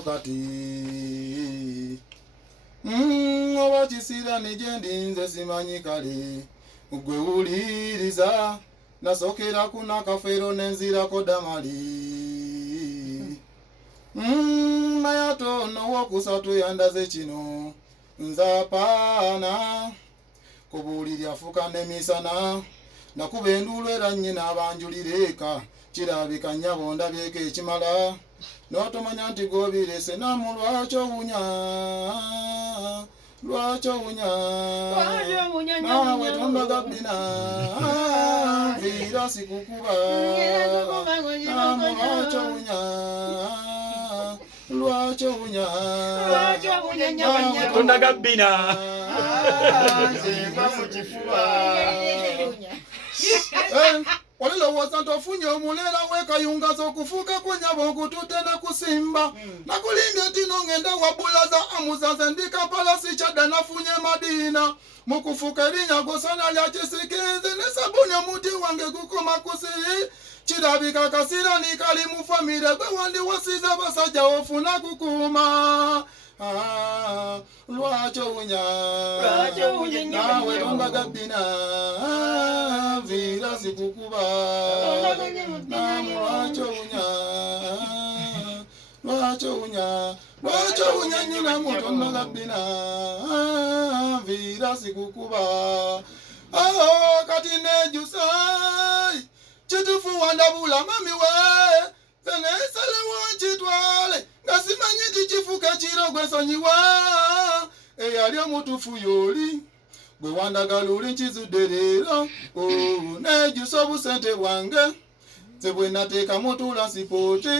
kano kati oba kisira nijendi nze simanyi kale gwe wuliriza nasokera kuna kafero nenzirako damali mayatono wokusatu yandaze kino nzapana kubulirya fuka nemisana nakuba endulu era nnyina abanjulireka kirabika nnyabo ndabyeko ekimala n'otomanya nti gobirese namu lwakyo wunya nawe tondagabbina nviira sikukuba namu lwakyo wunya tondagabbina olilowooza nti ofunye omuleera wekayunga z'okufuuka kunyabo okutute ne kusimba nakulimbye nti nongenda wabulaza amuzaze ndi Kampala sikyadda nafunye Madiina mu kufuuka erinnya gosana lya kisikizi ne sabuni omuti wange gukoma kusiri kirabika kasirani kali mu famire gwe wandiwasiza basajja ofuna kukuuma lwakyo wunya nawe tondagabbina nviira sikukuba namu lwakyo wunya nyinamu tondagabbina nviira sikukuba kati nejusai kitufu wandabula mami we zenesalewo nkitwale nga simanyi kikifuka kiro gwe sonyiwa eyali omutufu yoli gwe wandagala oli nkizudde leero nejusa obusente bwange ze bwe nateeka mutula sipooti